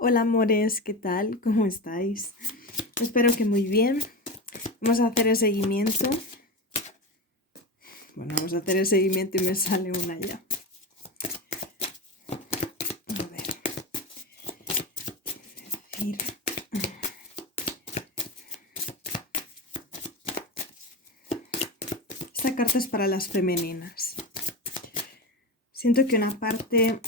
Hola amores, ¿qué tal? ¿Cómo estáis? Espero que muy bien. Vamos a hacer el seguimiento. Bueno, vamos a hacer el seguimiento y me sale una ya. A ver. Decir. Esta carta es para las femeninas. Siento que una parte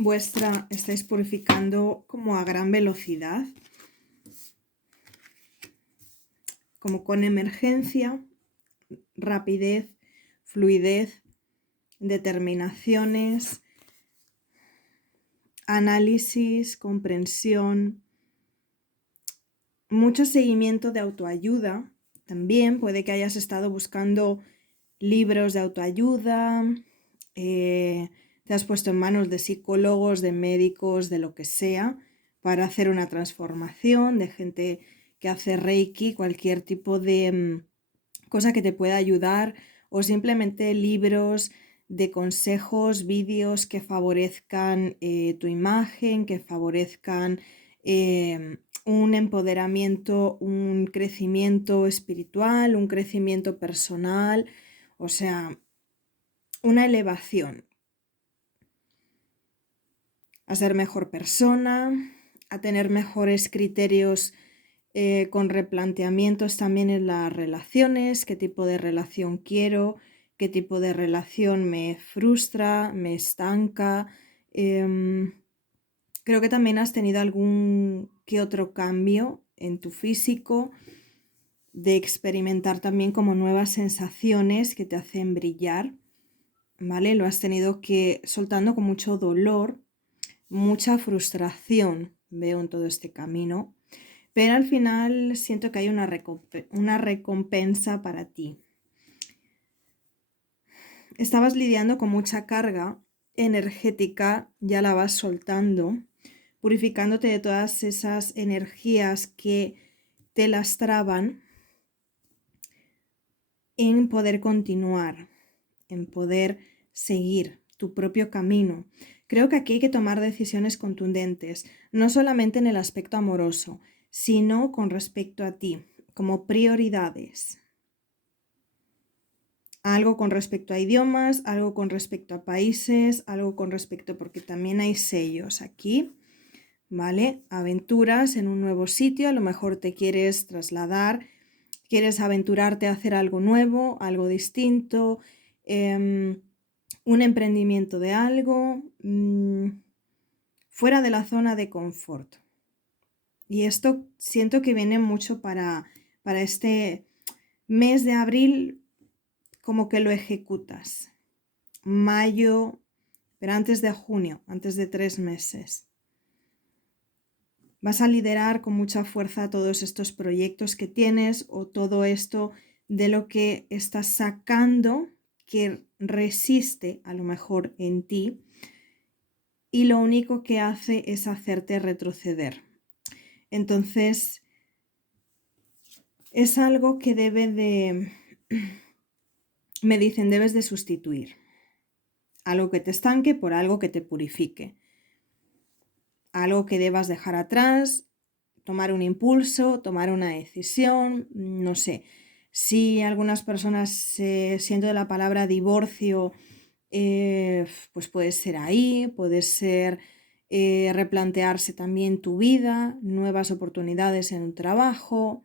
vuestra estáis purificando como a gran velocidad, como con emergencia, rapidez, fluidez, determinaciones, análisis, comprensión, mucho seguimiento de autoayuda. También puede que hayas estado buscando libros de autoayuda, te has puesto en manos de psicólogos, de médicos, de lo que sea, para hacer una transformación, de gente que hace Reiki, cualquier tipo de cosa que te pueda ayudar, o simplemente libros de consejos, vídeos que favorezcan tu imagen, que favorezcan un empoderamiento, un crecimiento espiritual, un crecimiento personal, o sea, una elevación a ser mejor persona, a tener mejores criterios con replanteamientos también en las relaciones, qué tipo de relación quiero, qué tipo de relación me frustra, me estanca. Creo que también has tenido algún que otro cambio en tu físico, de experimentar también como nuevas sensaciones que te hacen brillar, ¿vale? Lo has tenido que soltando con mucho dolor, mucha frustración, veo en todo este camino, pero al final siento que hay una recompensa para ti. Estabas lidiando con mucha carga energética, ya la vas soltando, purificándote de todas esas energías que te lastraban en poder continuar, en poder seguir tu propio camino. Creo que aquí hay que tomar decisiones contundentes, no solamente en el aspecto amoroso, sino con respecto a ti, como prioridades. Algo con respecto a idiomas, algo con respecto a países, algo con respecto, porque también hay sellos aquí, ¿vale? Aventuras en un nuevo sitio, a lo mejor te quieres trasladar, quieres aventurarte a hacer algo nuevo, algo distinto, un emprendimiento de algo, fuera de la zona de confort. Y esto siento que viene mucho para este mes de abril, como que lo ejecutas. Mayo, pero antes de junio, antes de 3 meses. Vas a liderar con mucha fuerza todos estos proyectos que tienes o todo esto de lo que estás sacando que resiste a lo mejor en ti y lo único que hace es hacerte retroceder. Entonces, es algo que me dicen, debes de sustituir. Algo que te estanque por algo que te purifique. Algo que debas dejar atrás, tomar un impulso, tomar una decisión, no sé. Si algunas personas siento la palabra divorcio, pues puede ser ahí, puede ser replantearse también tu vida, nuevas oportunidades en un trabajo,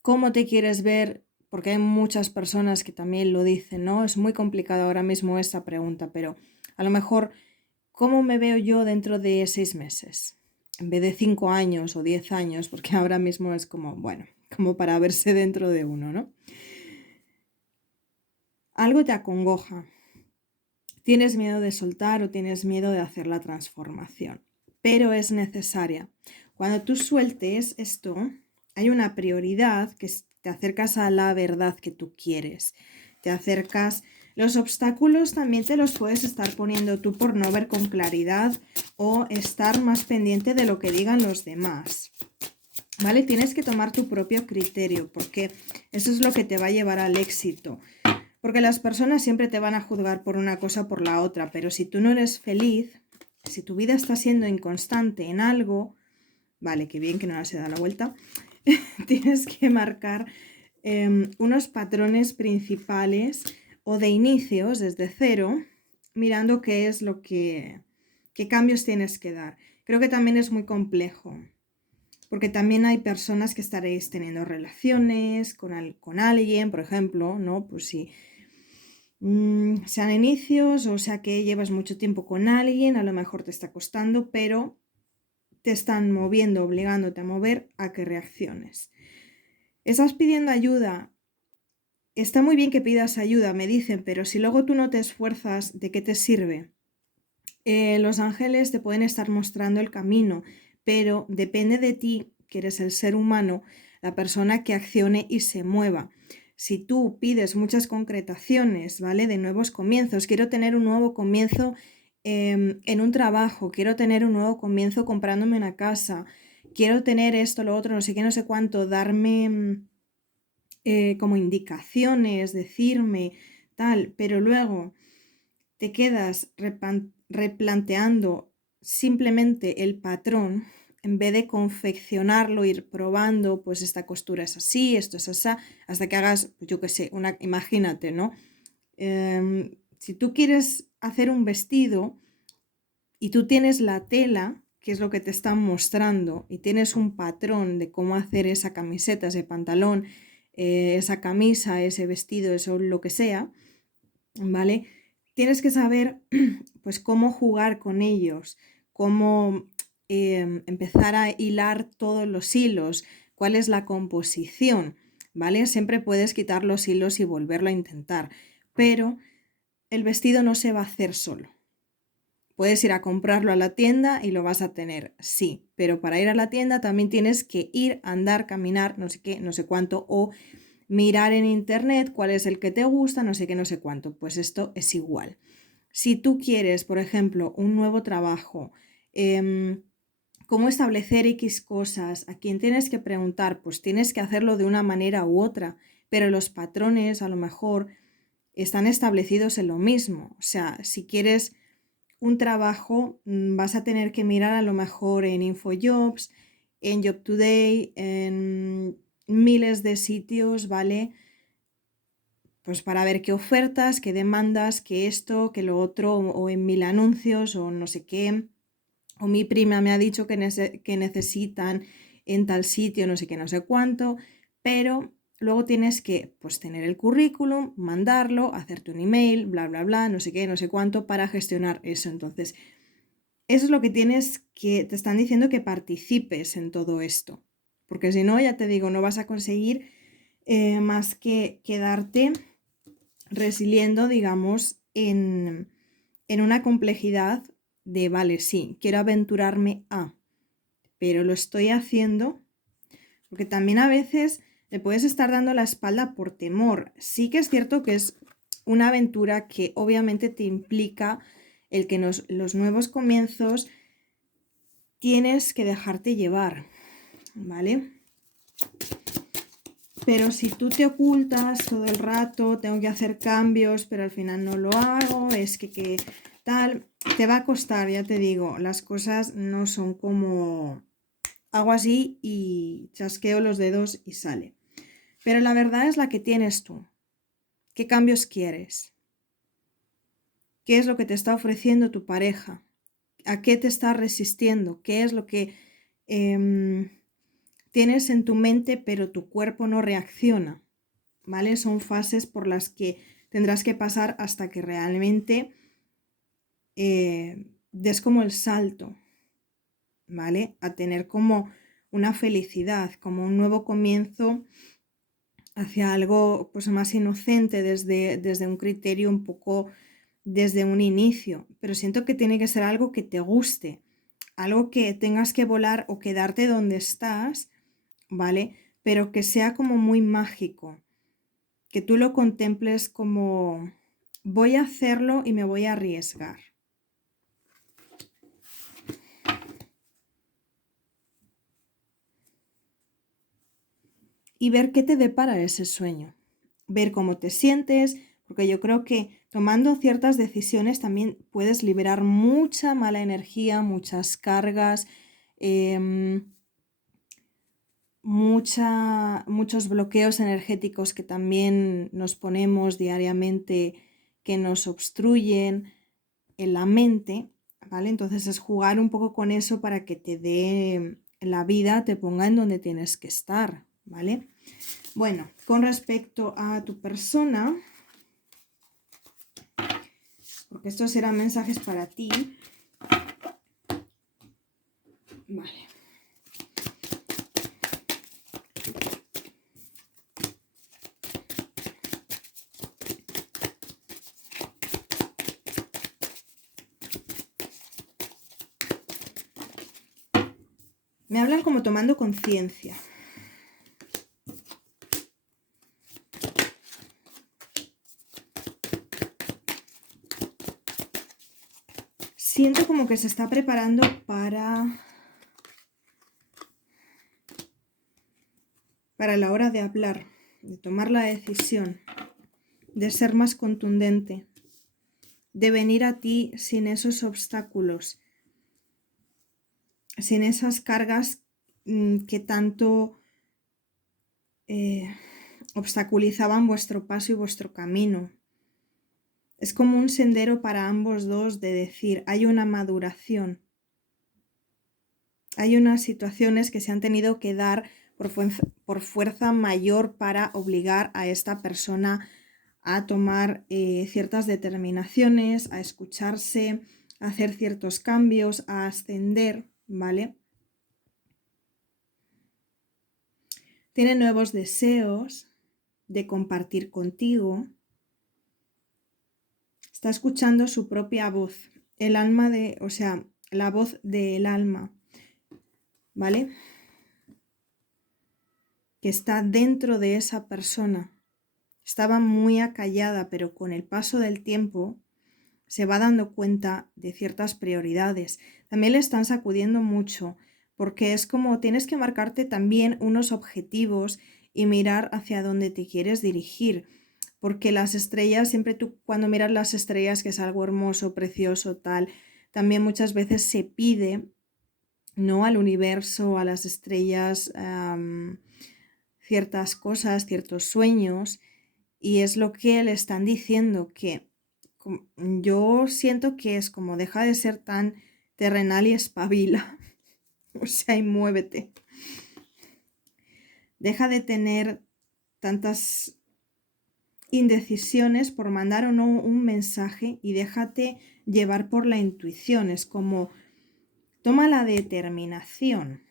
cómo te quieres ver, porque hay muchas personas que también lo dicen, ¿no? Es muy complicado ahora mismo esta pregunta, pero a lo mejor, ¿cómo me veo yo dentro de 6 meses? En vez de 5 años o 10 años, porque ahora mismo es como, bueno, como para verse dentro de uno, ¿no? Algo te acongoja. Tienes miedo de soltar o tienes miedo de hacer la transformación, pero es necesaria. Cuando tú sueltes esto, hay una prioridad que te acercas a la verdad que tú quieres. Te acercas. Los obstáculos también te los puedes estar poniendo tú por no ver con claridad o estar más pendiente de lo que digan los demás. ¿Vale? Tienes que tomar tu propio criterio porque eso es lo que te va a llevar al éxito. Porque las personas siempre te van a juzgar por una cosa o por la otra, pero si tú no eres feliz, Si tu vida está siendo inconstante en algo, vale, qué bien que no se da la vuelta, tienes que marcar unos patrones principales o de inicios desde cero, mirando qué es lo qué cambios tienes que dar. Creo que también es muy complejo, porque también hay personas que estaréis teniendo relaciones con alguien, por ejemplo, ¿no? Pues si sean inicios, o sea que llevas mucho tiempo con alguien, a lo mejor te está costando, pero te están moviendo, obligándote a mover a que reacciones. Estás pidiendo ayuda. Está muy bien que pidas ayuda, me dicen, pero si luego tú no te esfuerzas, ¿de qué te sirve? Los ángeles te pueden estar mostrando el camino, pero depende de ti, que eres el ser humano, la persona que accione y se mueva. Si tú pides muchas concretaciones, ¿vale? De nuevos comienzos, quiero tener un nuevo comienzo en un trabajo, quiero tener un nuevo comienzo comprándome una casa, quiero tener esto, lo otro, no sé qué, no sé cuánto, darme como indicaciones, decirme tal, pero luego te quedas replanteando simplemente el patrón en vez de confeccionarlo, ir probando, pues esta costura es así, esto es así, hasta que hagas, pues yo qué sé, imagínate, ¿no? Si tú quieres hacer un vestido y tú tienes la tela, que es lo que te están mostrando, y tienes un patrón de cómo hacer esa camiseta, ese pantalón, esa camisa, ese vestido, eso lo que sea, ¿vale? Tienes que saber pues cómo jugar con ellos, cómo empezar a hilar todos los hilos, cuál es la composición, ¿vale? Siempre puedes quitar los hilos y volverlo a intentar, pero el vestido no se va a hacer solo. Puedes ir a comprarlo a la tienda y lo vas a tener, sí, pero para ir a la tienda también tienes que ir, andar, caminar, no sé qué, no sé cuánto, o mirar en internet cuál es el que te gusta, no sé qué, no sé cuánto. Pues esto es igual. Si tú quieres, por ejemplo, un nuevo trabajo, cómo establecer X cosas, a quién tienes que preguntar, pues tienes que hacerlo de una manera u otra, pero los patrones a lo mejor están establecidos en lo mismo. O sea, si quieres un trabajo, vas a tener que mirar a lo mejor en InfoJobs, en Job Today, en miles de sitios, ¿vale? Pues para ver qué ofertas, qué demandas, qué esto, qué lo otro, o en mil anuncios, o no sé qué. O mi prima me ha dicho que necesitan en tal sitio, no sé qué, no sé cuánto, pero luego tienes que pues tener el currículum, mandarlo, hacerte un email, bla, bla, bla, no sé qué, no sé cuánto, para gestionar eso. Entonces, eso es lo que te están diciendo que participes en todo esto, porque si no, ya te digo, no vas a conseguir más que quedarte resiliendo, digamos, en una complejidad de, vale, sí, quiero aventurarme a, pero lo estoy haciendo, porque también a veces le puedes estar dando la espalda por temor. Sí que es cierto que es una aventura que obviamente te implica el que los nuevos comienzos tienes que dejarte llevar, ¿vale? Pero si tú te ocultas todo el rato, tengo que hacer cambios, pero al final no lo hago, es que tal, te va a costar, ya te digo, las cosas no son como hago así y chasqueo los dedos y sale. Pero la verdad es la que tienes tú. ¿Qué cambios quieres? ¿Qué es lo que te está ofreciendo tu pareja? ¿A qué te está resistiendo? ¿Qué es lo que tienes en tu mente pero tu cuerpo no reacciona? ¿Vale? Son fases por las que tendrás que pasar hasta que realmente des como el salto, ¿vale? A tener como una felicidad, como un nuevo comienzo hacia algo pues más inocente desde un criterio un poco desde un inicio, pero siento que tiene que ser algo que te guste, algo que tengas que volar o quedarte donde estás, ¿vale? Pero que sea como muy mágico, que tú lo contemples como voy a hacerlo y me voy a arriesgar. Y ver qué te depara ese sueño. Ver cómo te sientes, porque yo creo que tomando ciertas decisiones también puedes liberar mucha mala energía, muchas cargas, em, muchos bloqueos energéticos que también nos ponemos diariamente que nos obstruyen en la mente, ¿vale? Entonces es jugar un poco con eso para que te dé la vida, te ponga en donde tienes que estar, ¿vale? Bueno, con respecto a tu persona, porque estos serán mensajes para ti, vale. Me hablan como tomando conciencia. Siento como que se está preparando para la hora de hablar, de tomar la decisión, de ser más contundente, de venir a ti sin esos obstáculos, sin esas cargas que tanto obstaculizaban vuestro paso y vuestro camino. Es como un sendero para ambos dos de decir, hay una maduración. Hay unas situaciones que se han tenido que dar por fuerza mayor para obligar a esta persona a tomar ciertas determinaciones, a escucharse, a hacer ciertos cambios, a ascender, ¿vale? Tiene nuevos deseos de compartir contigo. Está escuchando su propia voz, el alma de, o sea, la voz del alma, ¿vale? Que está dentro de esa persona. Estaba muy acallada, pero con el paso del tiempo se va dando cuenta de ciertas prioridades. También le están sacudiendo mucho, porque es como tienes que marcarte también unos objetivos y mirar hacia dónde te quieres dirigir. Porque las estrellas, siempre tú cuando miras las estrellas, que es algo hermoso, precioso, tal, también muchas veces se pide, ¿no? Al universo, a las estrellas, ciertas cosas, ciertos sueños, y es lo que le están diciendo, que yo siento que es como deja de ser tan terrenal y espabila, o sea, y muévete. Deja de tener tantas indecisiones por mandar o no un mensaje y déjate llevar por la intuición. Es como toma la determinación,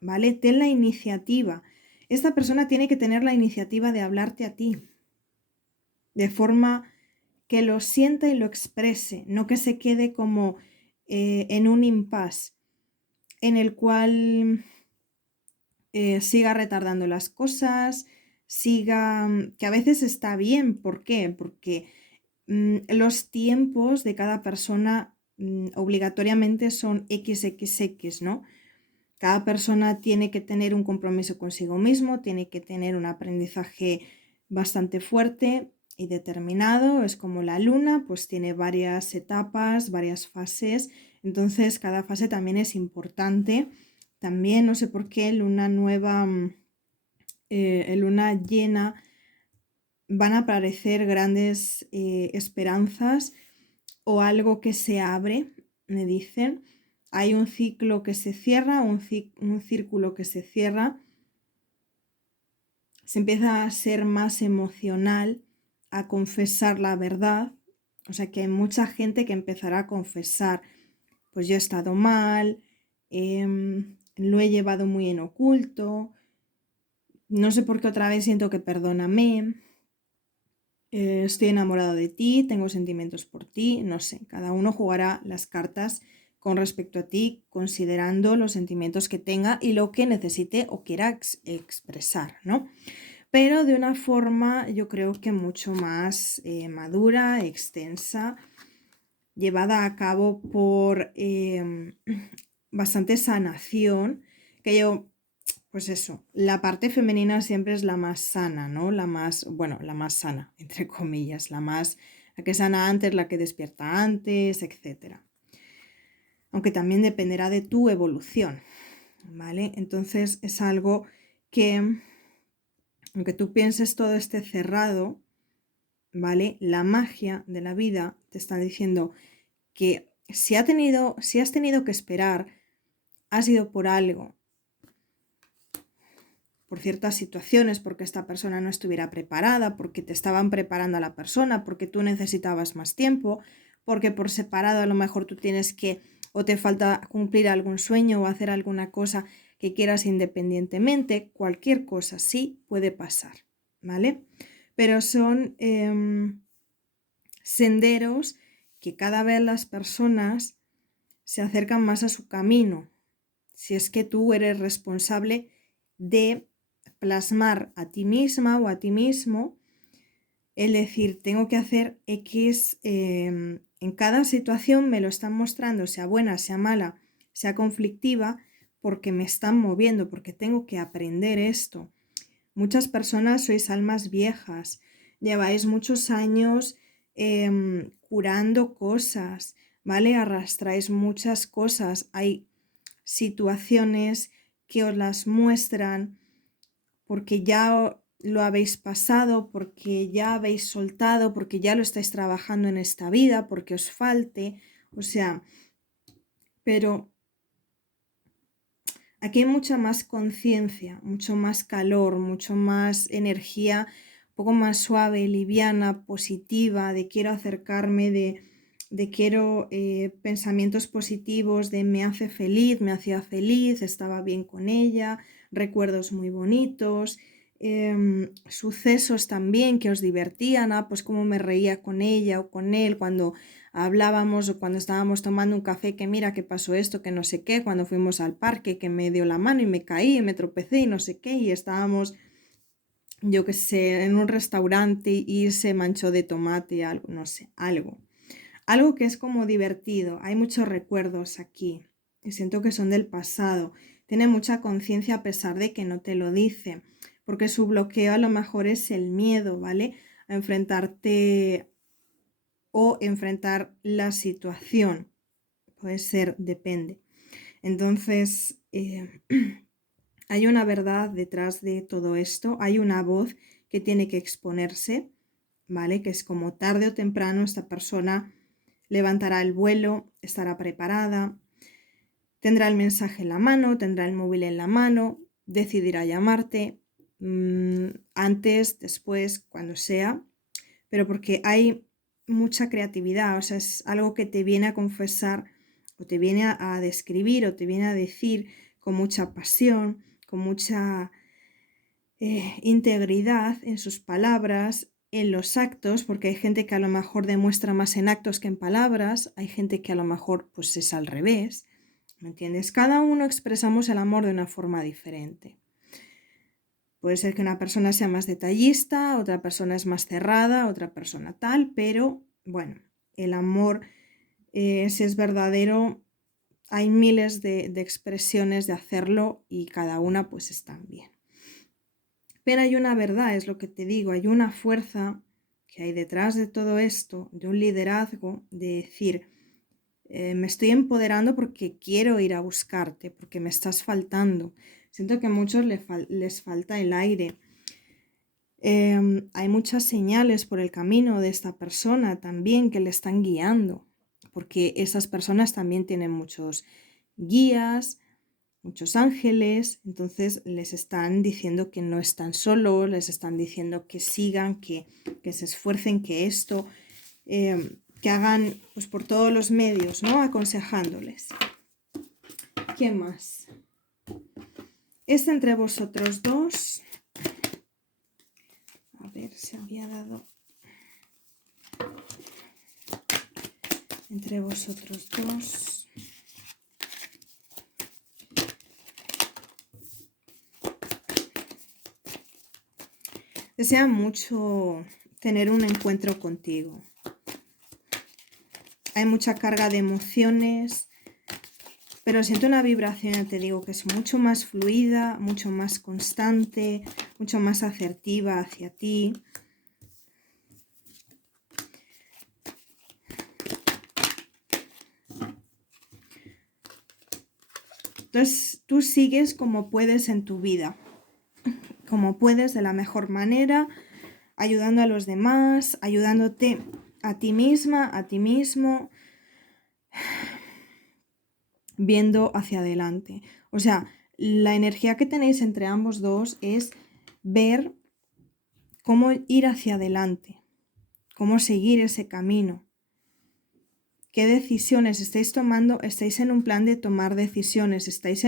¿vale? Ten la iniciativa. Esta persona tiene que tener la iniciativa de hablarte a ti, de forma que lo sienta y lo exprese, no que se quede como en un impasse en el cual siga retardando las cosas, siga, que a veces está bien. ¿Por qué? Porque los tiempos de cada persona obligatoriamente son XXX, ¿no? Cada persona tiene que tener un compromiso consigo mismo, tiene que tener un aprendizaje bastante fuerte y determinado. Es como la luna, pues tiene varias etapas, varias fases. Entonces, cada fase también es importante. También, no sé por qué, luna nueva, luna llena, van a aparecer grandes esperanzas o algo que se abre, me dicen. Hay un ciclo que se cierra, un círculo que se cierra. Se empieza a ser más emocional, a confesar la verdad. O sea que hay mucha gente que empezará a confesar, pues yo he estado mal, lo he llevado muy en oculto, no sé por qué otra vez siento que perdóname, estoy enamorado de ti, tengo sentimientos por ti, no sé, cada uno jugará las cartas con respecto a ti, considerando los sentimientos que tenga y lo que necesite o quiera expresar, ¿no? Pero de una forma yo creo que mucho más madura, extensa, llevada a cabo por bastante sanación, que yo pues eso, la parte femenina siempre es la más sana, ¿no? La más, bueno, la más sana, entre comillas, la que sana antes, la que despierta antes, etcétera. Aunque también dependerá de tu evolución, ¿vale? Entonces es algo que, aunque tú pienses todo esté cerrado, ¿vale? La magia de la vida te está diciendo que si has tenido que esperar, ha sido por algo, por ciertas situaciones, porque esta persona no estuviera preparada, porque te estaban preparando a la persona, porque tú necesitabas más tiempo, porque por separado a lo mejor tú tienes que o te falta cumplir algún sueño o hacer alguna cosa que quieras independientemente, cualquier cosa sí puede pasar, ¿vale? Pero son senderos que cada vez las personas se acercan más a su camino, si es que tú eres responsable de plasmar a ti misma o a ti mismo, el decir, tengo que hacer X, en cada situación me lo están mostrando, sea buena, sea mala, sea conflictiva, porque me están moviendo, porque tengo que aprender esto. Muchas personas sois almas viejas, lleváis muchos años curando cosas, ¿vale? Arrastráis muchas cosas, hay situaciones que os las muestran porque ya lo habéis pasado, porque ya habéis soltado, porque ya lo estáis trabajando en esta vida, porque os falte, o sea, pero aquí hay mucha más conciencia, mucho más calor, mucho más energía, un poco más suave, liviana, positiva, de quiero acercarme, de quiero pensamientos positivos, de me hace feliz, me hacía feliz, estaba bien con ella, recuerdos muy bonitos, sucesos también que os divertían, pues cómo me reía con ella o con él cuando hablábamos o cuando estábamos tomando un café, que mira que pasó esto, que no sé qué, cuando fuimos al parque, que me dio la mano y me caí y me tropecé y no sé qué, y estábamos, yo qué sé, en un restaurante y se manchó de tomate, algo, no sé, algo. Algo que es como divertido, hay muchos recuerdos aquí y siento que son del pasado. Tiene mucha conciencia a pesar de que no te lo dice, porque su bloqueo a lo mejor es el miedo, ¿vale? A enfrentarte o enfrentar la situación. Puede ser, depende. Entonces, hay una verdad detrás de todo esto, hay una voz que tiene que exponerse, ¿vale? Que es como tarde o temprano esta persona levantará el vuelo, estará preparada, tendrá el mensaje en la mano, tendrá el móvil en la mano, decidirá llamarte antes, después, cuando sea, pero porque hay mucha creatividad, o sea, es algo que te viene a confesar o te viene a describir o te viene a decir con mucha pasión, con mucha integridad en sus palabras, en los actos, porque hay gente que a lo mejor demuestra más en actos que en palabras, hay gente que a lo mejor pues es al revés, ¿me entiendes? Cada uno expresamos el amor de una forma diferente. Puede ser que una persona sea más detallista, otra persona es más cerrada, otra persona tal, pero bueno, el amor, si es verdadero, hay miles de expresiones de hacerlo y cada una pues están bien. Pero hay una verdad, es lo que te digo, hay una fuerza que hay detrás de todo esto, de un liderazgo, de decir, me estoy empoderando porque quiero ir a buscarte, porque me estás faltando. Siento que a muchos les falta el aire. Hay muchas señales por el camino de esta persona también que le están guiando, porque esas personas también tienen muchos guías, muchos ángeles, entonces les están diciendo que no están solos, les están diciendo que sigan, que se esfuercen, que esto, que hagan pues por todos los medios, ¿no? Aconsejándoles. ¿Quién más? Este entre vosotros dos. A ver, se había dado entre vosotros dos. Desea mucho tener un encuentro contigo. Hay mucha carga de emociones, pero siento una vibración, ya te digo, que es mucho más fluida, mucho más constante, mucho más asertiva hacia ti. Entonces tú sigues como puedes en tu vida, como puedes de la mejor manera, ayudando a los demás, ayudándote a ti misma, a ti mismo, viendo hacia adelante. O sea, la energía que tenéis entre ambos dos es ver cómo ir hacia adelante, cómo seguir ese camino. ¿Qué decisiones estáis tomando? Estáis en un plan de tomar decisiones, estáis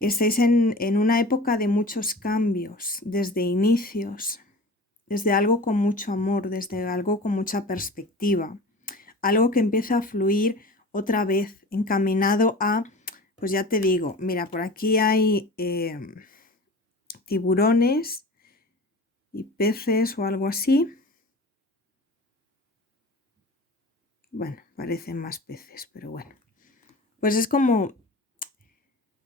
estáis en una época de muchos cambios, desde inicios, desde algo con mucho amor, desde algo con mucha perspectiva, algo que empieza a fluir otra vez, encaminado a, pues ya te digo, mira, por aquí hay tiburones y peces o algo así. Bueno, parecen más peces, pero bueno. Pues es como,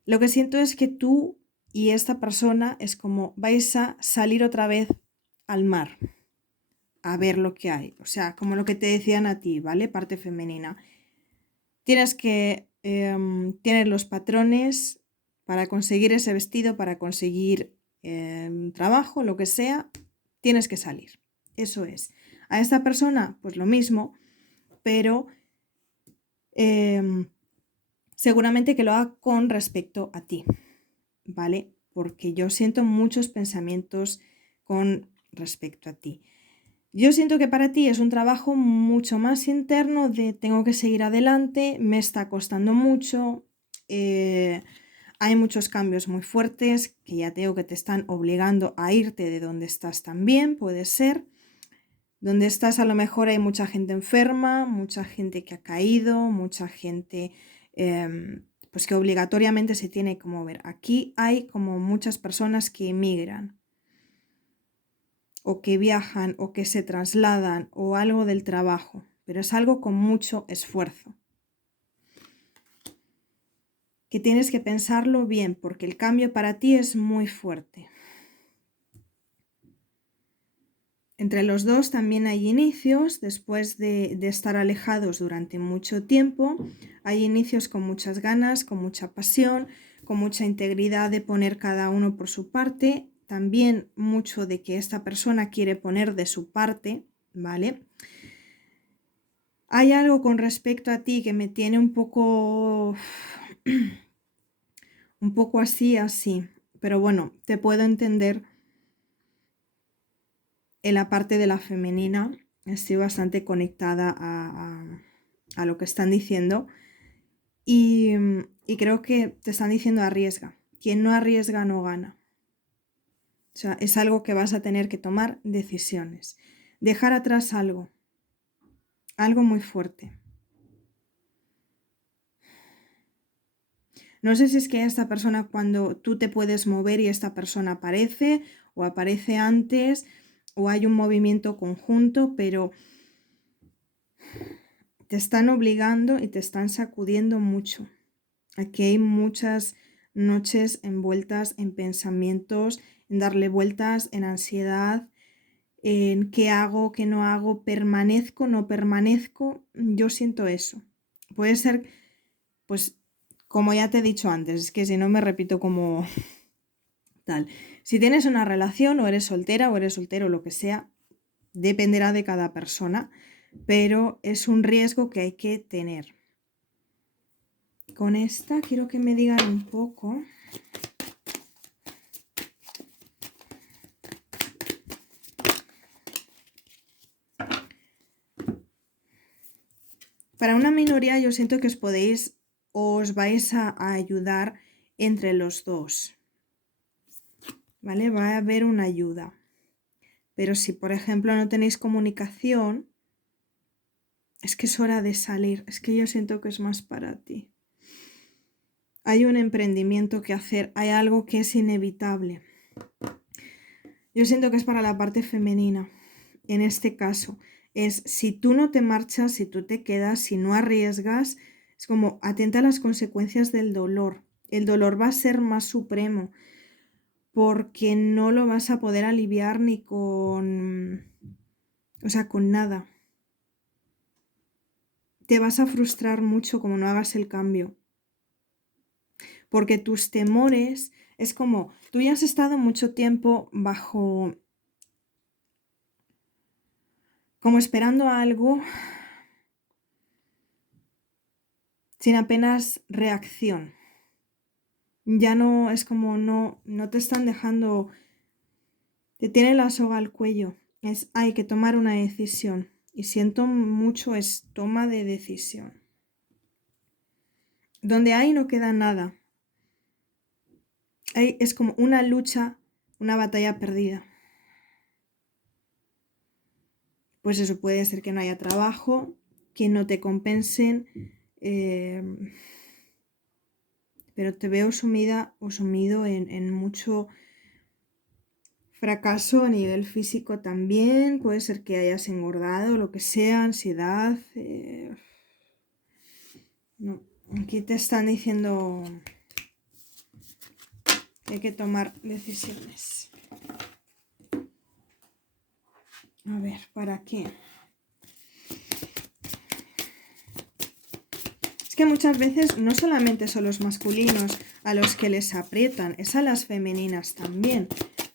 lo que siento es que tú y esta persona es como vais a salir otra vez al mar a ver lo que hay. O sea, como lo que te decían a ti, ¿vale? Parte femenina. Tienes que tener los patrones para conseguir ese vestido, para conseguir trabajo, lo que sea, tienes que salir. Eso es. A esta persona, pues lo mismo, pero seguramente que lo haga con respecto a ti, ¿vale? Porque yo siento muchos pensamientos con respecto a ti. Yo siento que para ti es un trabajo mucho más interno de tengo que seguir adelante, me está costando mucho, hay muchos cambios muy fuertes que ya te digo que te están obligando a irte de donde estás también, puede ser. Donde estás a lo mejor hay mucha gente enferma, mucha gente que ha caído, mucha gente pues que obligatoriamente se tiene que mover. Aquí hay como muchas personas que emigran o que viajan o que se trasladan o algo del trabajo, pero es algo con mucho esfuerzo. Que tienes que pensarlo bien porque el cambio para ti es muy fuerte. Entre los dos también hay inicios, después de estar alejados durante mucho tiempo, hay inicios con muchas ganas, con mucha pasión, con mucha integridad de poner cada uno por su parte, también mucho de que esta persona quiere poner de su parte, ¿vale? Hay algo con respecto a ti que me tiene un poco así, pero bueno, te puedo entender. En la parte de la femenina estoy bastante conectada a lo que están diciendo y creo que te están diciendo arriesga. Quien no arriesga no gana. O sea, es algo que vas a tener que tomar decisiones. Dejar atrás algo muy fuerte. No sé si es que esta persona cuando tú te puedes mover y esta persona aparece o aparece antes o hay un movimiento conjunto, pero te están obligando y te están sacudiendo mucho. Aquí hay muchas noches envueltas en pensamientos, en darle vueltas, en ansiedad, en qué hago, qué no hago, permanezco, no permanezco. Yo siento eso. Puede ser, pues, como ya te he dicho antes, es que si no me repito como tal. Si tienes una relación o eres soltera o eres soltero, lo que sea, dependerá de cada persona, pero es un riesgo que hay que tener. Con esta quiero que me digan un poco. Para una minoría yo siento que os vais a ayudar entre los dos. ¿Vale? Va a haber una ayuda. Pero si, por ejemplo, no tenéis comunicación, es que es hora de salir. Es que yo siento que es más para ti. Hay un emprendimiento que hacer, hay algo que es inevitable. Yo siento que es para la parte femenina. En este caso, es si tú no te marchas, si tú te quedas, si no arriesgas, Es como atenta a las consecuencias del dolor. El dolor va a ser más supremo porque no lo vas a poder aliviar ni con, o sea, con nada. Te vas a frustrar mucho como no hagas el cambio. Porque tus temores es como, tú ya has estado mucho tiempo bajo, como esperando algo sin apenas reacción. Ya no, es como no te están dejando, te tiene la soga al cuello. Hay que tomar una decisión. Y siento mucho es toma de decisión. Donde hay no queda nada. Es como una lucha, una batalla perdida. Pues eso puede ser que no haya trabajo, que no te compensen, pero te veo sumida o sumido en mucho fracaso a nivel físico también. Puede ser que hayas engordado, lo que sea, ansiedad. No. Aquí te están diciendo que hay que tomar decisiones. A ver, ¿para qué? Es que muchas veces no solamente son los masculinos a los que les aprietan, es a las femeninas también.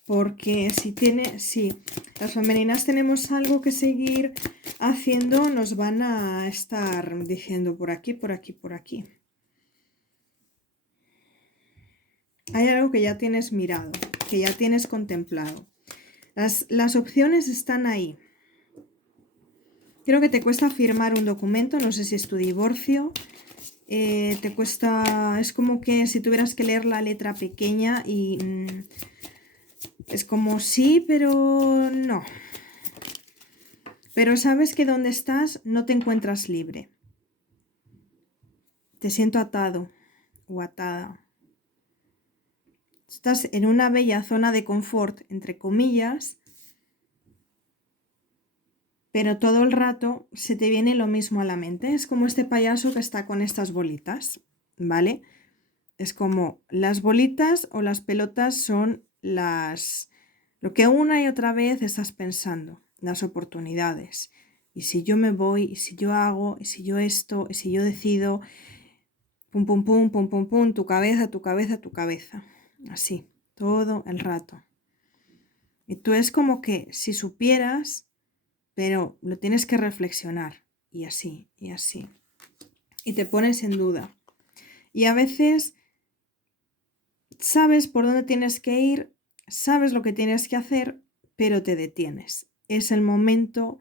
Porque si las femeninas tenemos algo que seguir haciendo, nos van a estar diciendo por aquí, por aquí, por aquí. Hay algo que ya tienes mirado, que ya tienes contemplado. Las opciones están ahí. Creo que te cuesta firmar un documento, no sé si es tu divorcio. Te cuesta, es como que si tuvieras que leer la letra pequeña y es como sí, pero no. Pero sabes que donde estás no te encuentras libre. Te siento atado o atada. Estás en una bella zona de confort, entre comillas, pero todo el rato se te viene lo mismo a la mente. Es como este payaso que está con estas bolitas, ¿vale? Es como las bolitas o las pelotas son lo que una y otra vez estás pensando, las oportunidades. Y si yo me voy, y si yo hago, y si yo esto, y si yo decido, pum, pum, pum, pum, pum, pum, tu cabeza, tu cabeza, tu cabeza. Así, todo el rato. Y tú es como que si supieras, pero lo tienes que reflexionar. Y así, y así. Y te pones en duda. Y a veces sabes por dónde tienes que ir, sabes lo que tienes que hacer, pero te detienes. Es el momento.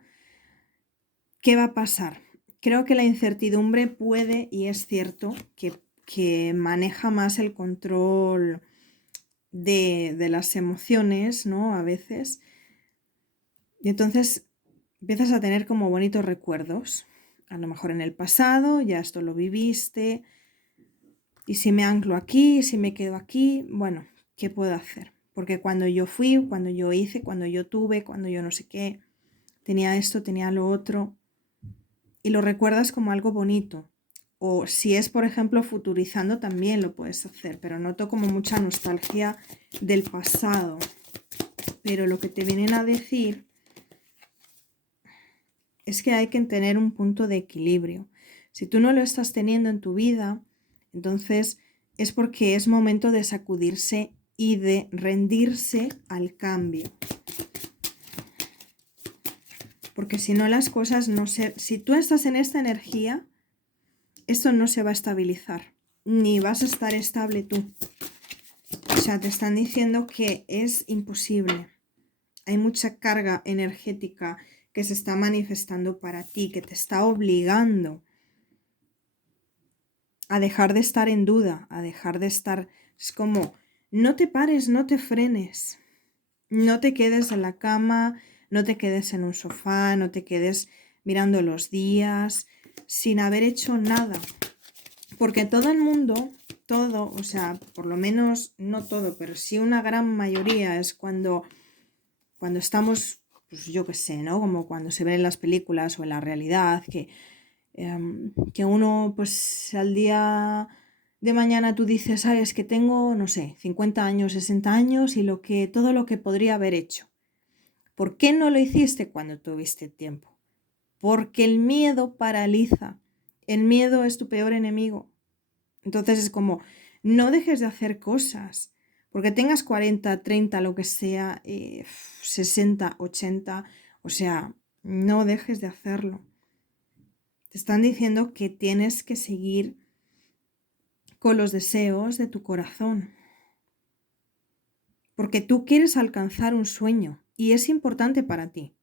¿Qué va a pasar? Creo que la incertidumbre puede, y es cierto, que maneja más el control de las emociones, ¿no? A veces. Y entonces empiezas a tener como bonitos recuerdos. A lo mejor en el pasado, ya esto lo viviste. Y si me anclo aquí, y si me quedo aquí, bueno, ¿qué puedo hacer? Porque cuando yo fui, cuando yo hice, cuando yo tuve, cuando yo no sé qué, tenía esto, tenía lo otro, y lo recuerdas como algo bonito. O si es, por ejemplo, futurizando, también lo puedes hacer, pero noto como mucha nostalgia del pasado. Pero lo que te vienen a decir es que hay que tener un punto de equilibrio. Si tú no lo estás teniendo en tu vida, entonces es porque es momento de sacudirse y de rendirse al cambio. Porque si no las cosas no se... Si tú estás en esta energía, esto no se va a estabilizar. Ni vas a estar estable tú. O sea, te están diciendo que es imposible. Hay mucha carga energética que se está manifestando para ti, que te está obligando a dejar de estar en duda, a dejar de estar... Es como, no te pares, no te frenes, no te quedes en la cama, no te quedes en un sofá, no te quedes mirando los días sin haber hecho nada. Porque todo el mundo, todo, o sea, por lo menos no todo, pero sí una gran mayoría es cuando estamos, pues yo qué sé, ¿no? Como cuando se ven en las películas o en la realidad, que Que uno, pues al día de mañana tú dices, sabes que tengo, no sé, 50 años, 60 años y todo lo que podría haber hecho. ¿Por qué no lo hiciste cuando tuviste tiempo? Porque el miedo paraliza. El miedo es tu peor enemigo. Entonces es como, no dejes de hacer cosas. Porque tengas 40, 30, lo que sea, 60, 80, o sea, no dejes de hacerlo. Te están diciendo que tienes que seguir con los deseos de tu corazón. Porque tú quieres alcanzar un sueño y es importante para ti.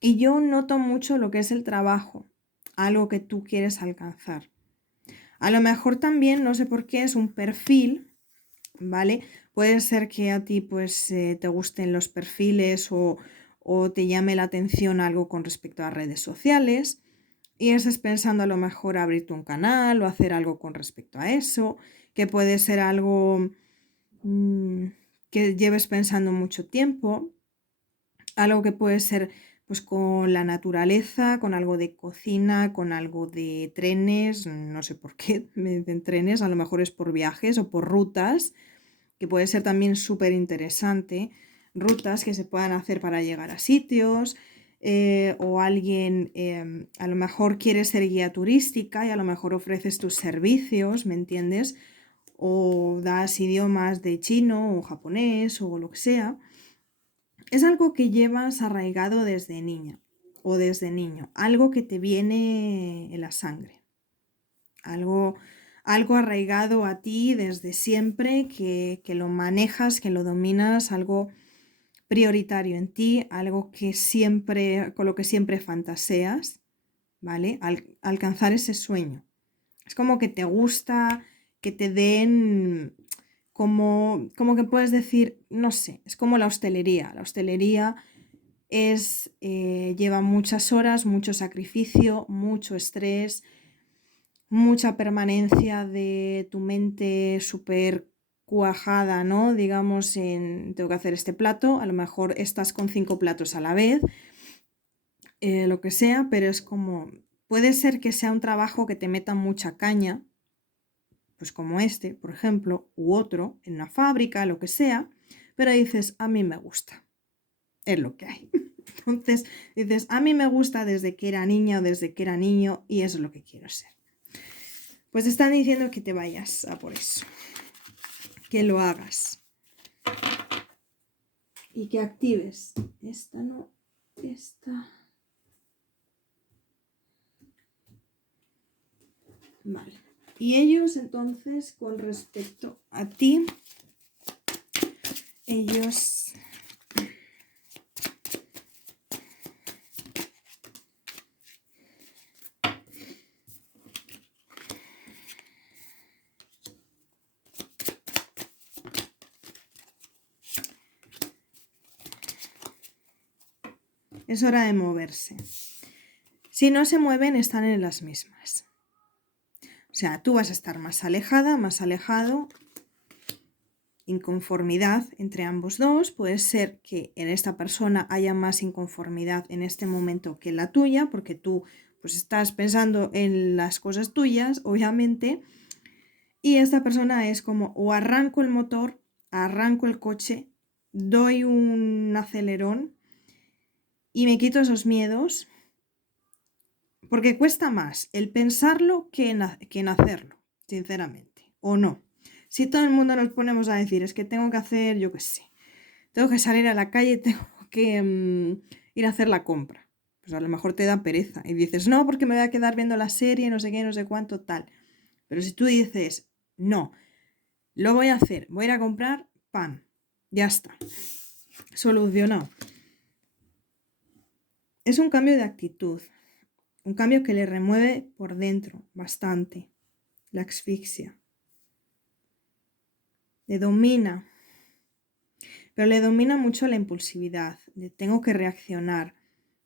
Y yo noto mucho lo que es el trabajo, algo que tú quieres alcanzar. A lo mejor también, no sé por qué, es un perfil, ¿vale? Puede ser que a ti pues te gusten los perfiles o te llame la atención algo con respecto a redes sociales y estés pensando a lo mejor abrirte un canal o hacer algo con respecto a eso, que puede ser algo mm, que lleves pensando mucho tiempo, algo que puede ser pues con la naturaleza, con algo de cocina, con algo de trenes, no sé por qué me dicen trenes, a lo mejor es por viajes o por rutas, que puede ser también súper interesante, rutas que se puedan hacer para llegar a sitios, o alguien a lo mejor quiere ser guía turística y a lo mejor ofreces tus servicios, ¿me entiendes? O das idiomas de chino o japonés o lo que sea. Es algo que llevas arraigado desde niña o desde niño, algo que te viene en la sangre, algo, algo arraigado a ti desde siempre, que lo manejas, que lo dominas, algo prioritario en ti, algo que siempre, con lo que siempre fantaseas, ¿vale? Alcanzar ese sueño. Es como que te gusta que te den, como que puedes decir, no sé, es como la hostelería. La hostelería lleva muchas horas, mucho sacrificio, mucho estrés, mucha permanencia de tu mente súper cuajada, ¿no? Digamos, tengo que hacer este plato, a lo mejor estás con 5 platos a la vez, lo que sea, pero es como, puede ser que sea un trabajo que te meta mucha caña, pues como este, por ejemplo, u otro, en una fábrica, lo que sea, pero dices, a mí me gusta, es lo que hay. Entonces dices, a mí me gusta desde que era niña o desde que era niño y eso es lo que quiero ser. Pues están diciendo que te vayas a por eso, que lo hagas y que actives. Esta no, esta. Vale. Y ellos entonces, con respecto a ti, ellos... Es hora de moverse. Si no se mueven, están en las mismas. O sea, tú vas a estar más alejada, más alejado. Inconformidad entre ambos dos. Puede ser que en esta persona haya más inconformidad en este momento que en la tuya, porque tú pues estás pensando en las cosas tuyas, obviamente, y esta persona es como o arranco el motor, arranco el coche, doy un acelerón y me quito esos miedos, porque cuesta más el pensarlo que en hacerlo, sinceramente, o no. Si todo el mundo nos ponemos a decir, es que tengo que hacer, yo qué sé, tengo que salir a la calle, tengo que ir a hacer la compra. Pues a lo mejor te da pereza y dices, no, porque me voy a quedar viendo la serie, no sé qué, no sé cuánto, tal. Pero si tú dices, no, lo voy a hacer, voy a ir a comprar pan, ya está, solucionado. Es un cambio de actitud, un cambio que le remueve por dentro bastante, la asfixia. Le domina, pero le domina mucho la impulsividad, de tengo que reaccionar.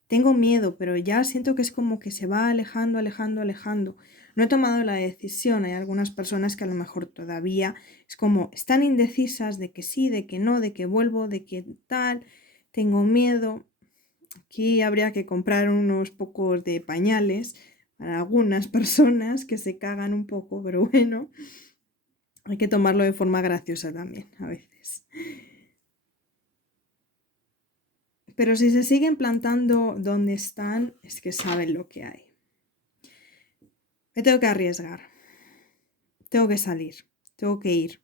Tengo miedo, pero ya siento que es como que se va alejando, alejando, alejando. No he tomado la decisión. Hay algunas personas que a lo mejor todavía es como están indecisas de que sí, de que no, de que vuelvo, de que tal. Tengo miedo. Aquí habría que comprar unos pocos de pañales, para algunas personas que se cagan un poco, pero bueno, hay que tomarlo de forma graciosa también a veces. Pero si se siguen plantando donde están, es que saben lo que hay. Me tengo que arriesgar, tengo que salir, tengo que ir,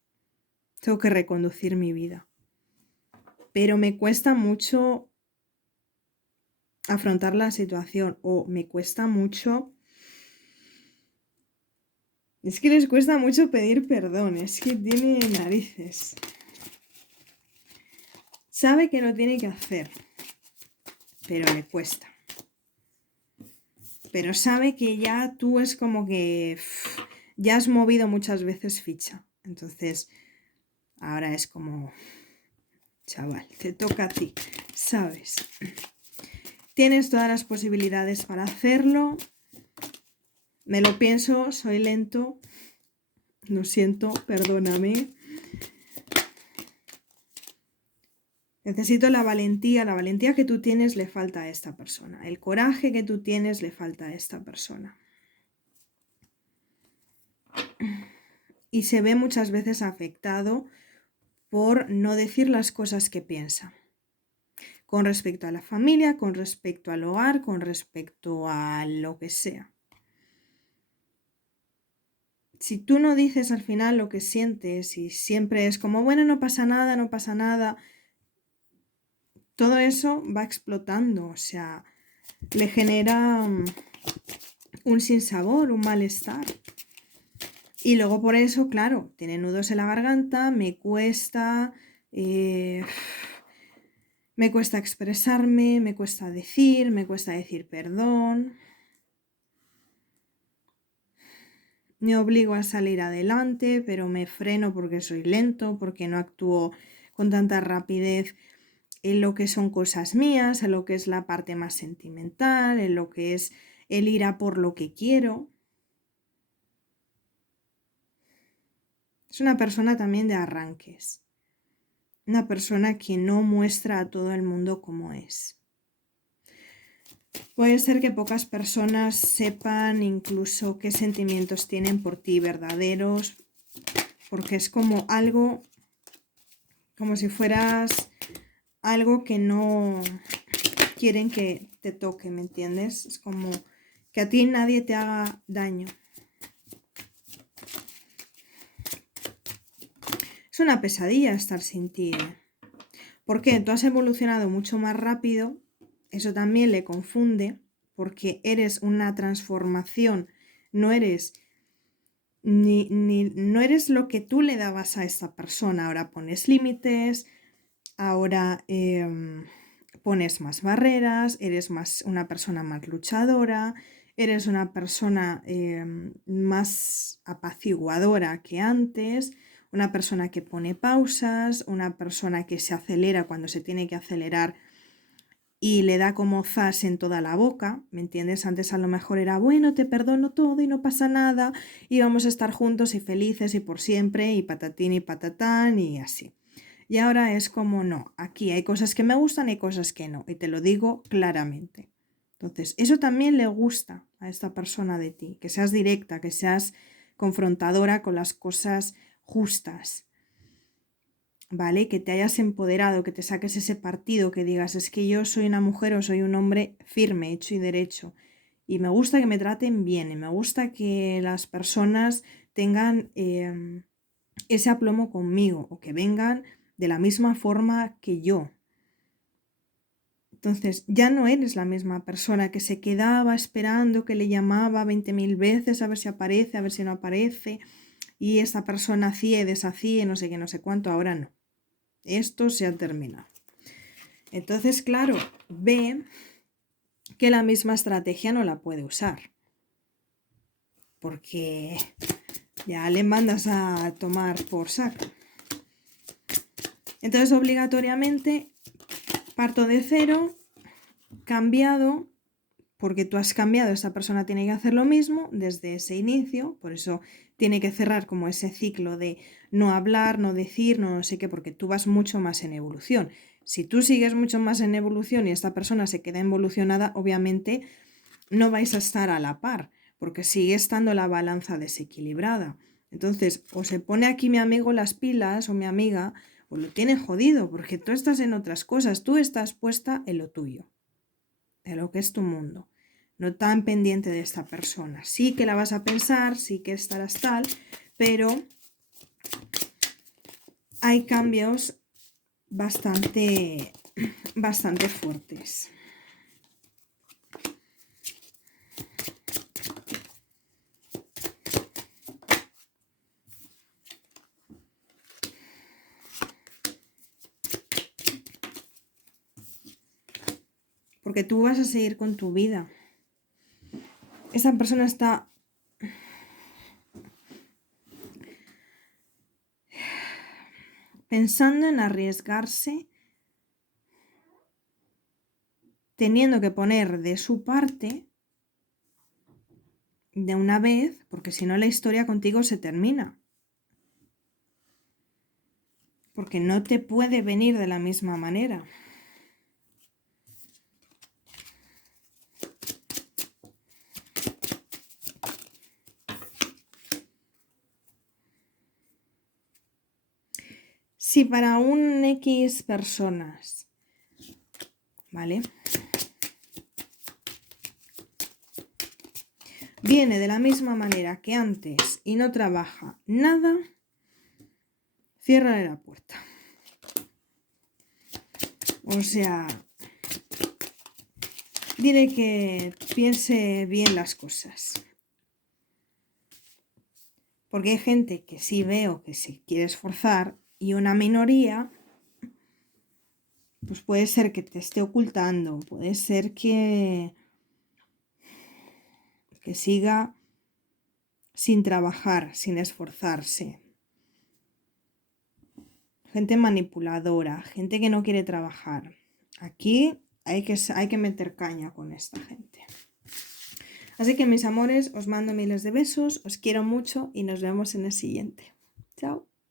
tengo que reconducir mi vida. Pero me cuesta mucho afrontar la situación o me cuesta mucho... Es que les cuesta mucho pedir perdón, es que tiene narices. Sabe que lo tiene que hacer, pero le cuesta. Pero sabe que ya tú es como que ya has movido muchas veces ficha. Entonces, ahora es como, chaval, te toca a ti, ¿sabes? Tienes todas las posibilidades para hacerlo. Me lo pienso, soy lento. Lo siento, perdóname. Necesito la valentía que tú tienes le falta a esta persona. El coraje que tú tienes le falta a esta persona. Y se ve muchas veces afectado por no decir las cosas que piensa. Con respecto a la familia, con respecto al hogar, con respecto a lo que sea. Si tú no dices al final lo que sientes y siempre es como, bueno, no pasa nada, no pasa nada, todo eso va explotando, o sea, le genera un sinsabor, un malestar. Y luego por eso, claro, tiene nudos en la garganta, me cuesta expresarme, me cuesta decir perdón. Me obligo a salir adelante, pero me freno porque soy lento, porque no actúo con tanta rapidez en lo que son cosas mías, en lo que es la parte más sentimental, en lo que es el ir a por lo que quiero. Es una persona también de arranques. Una persona que no muestra a todo el mundo cómo es. Puede ser que pocas personas sepan incluso qué sentimientos tienen por ti verdaderos, porque es como algo, como si fueras algo que no quieren que te toque, ¿me entiendes? Es como que a ti nadie te haga daño. Es una pesadilla estar sin ti, ¿eh? Porque tú has evolucionado mucho más rápido, eso también le confunde, porque eres una transformación, no eres no eres lo que tú le dabas a esta persona. Ahora pones límites, ahora pones más barreras, eres una persona más luchadora, eres una persona más apaciguadora que antes, una persona que pone pausas, una persona que se acelera cuando se tiene que acelerar y le da como zas en toda la boca, ¿me entiendes? Antes a lo mejor era, bueno, te perdono todo y no pasa nada y vamos a estar juntos y felices y por siempre y patatín y patatán y así. Y ahora es como, no, aquí hay cosas que me gustan y cosas que no, y te lo digo claramente. Entonces, eso también le gusta a esta persona de ti, que seas directa, que seas confrontadora con las cosas justas. ¿Vale? Que te hayas empoderado, que te saques ese partido, que digas, es que yo soy una mujer o soy un hombre firme, hecho y derecho. Y me gusta que me traten bien, y me gusta que las personas tengan ese aplomo conmigo, o que vengan de la misma forma que yo. Entonces, ya no eres la misma persona que se quedaba esperando, que le llamaba 20.000 veces a ver si aparece, a ver si no aparece, y esta persona hacía y deshacía y no sé qué, no sé cuánto, ahora no. Esto se ha terminado. Entonces, claro, ve que la misma estrategia no la puede usar. Porque ya le mandas a tomar por saco. Entonces, obligatoriamente, parto de cero, cambiado, porque tú has cambiado, esa persona tiene que hacer lo mismo desde ese inicio, por eso tiene que cerrar como ese ciclo de no hablar, no decir, no sé qué, porque tú vas mucho más en evolución. Si tú sigues mucho más en evolución y esta persona se queda involucionada, obviamente no vais a estar a la par, porque sigue estando la balanza desequilibrada. Entonces, o se pone aquí mi amigo las pilas o mi amiga, o lo tiene jodido, porque tú estás en otras cosas, tú estás puesta en lo tuyo, en lo que es tu mundo, no tan pendiente de esta persona. Sí que la vas a pensar, sí que estarás tal, pero hay cambios bastante fuertes. Porque tú vas a seguir con tu vida. Esa persona está pensando en arriesgarse, teniendo que poner de su parte de una vez, porque si no la historia contigo se termina. Porque no te puede venir de la misma manera. Si para un X personas, ¿vale? Viene de la misma manera que antes y no trabaja nada, ciérrale la puerta. O sea, dile que piense bien las cosas. Porque hay gente que sí veo que se quiere esforzar y una minoría, pues puede ser que te esté ocultando, puede ser que siga sin trabajar, sin esforzarse. Gente manipuladora, gente que no quiere trabajar. Aquí hay que meter caña con esta gente. Así que mis amores, os mando miles de besos, os quiero mucho y nos vemos en el siguiente. Chao.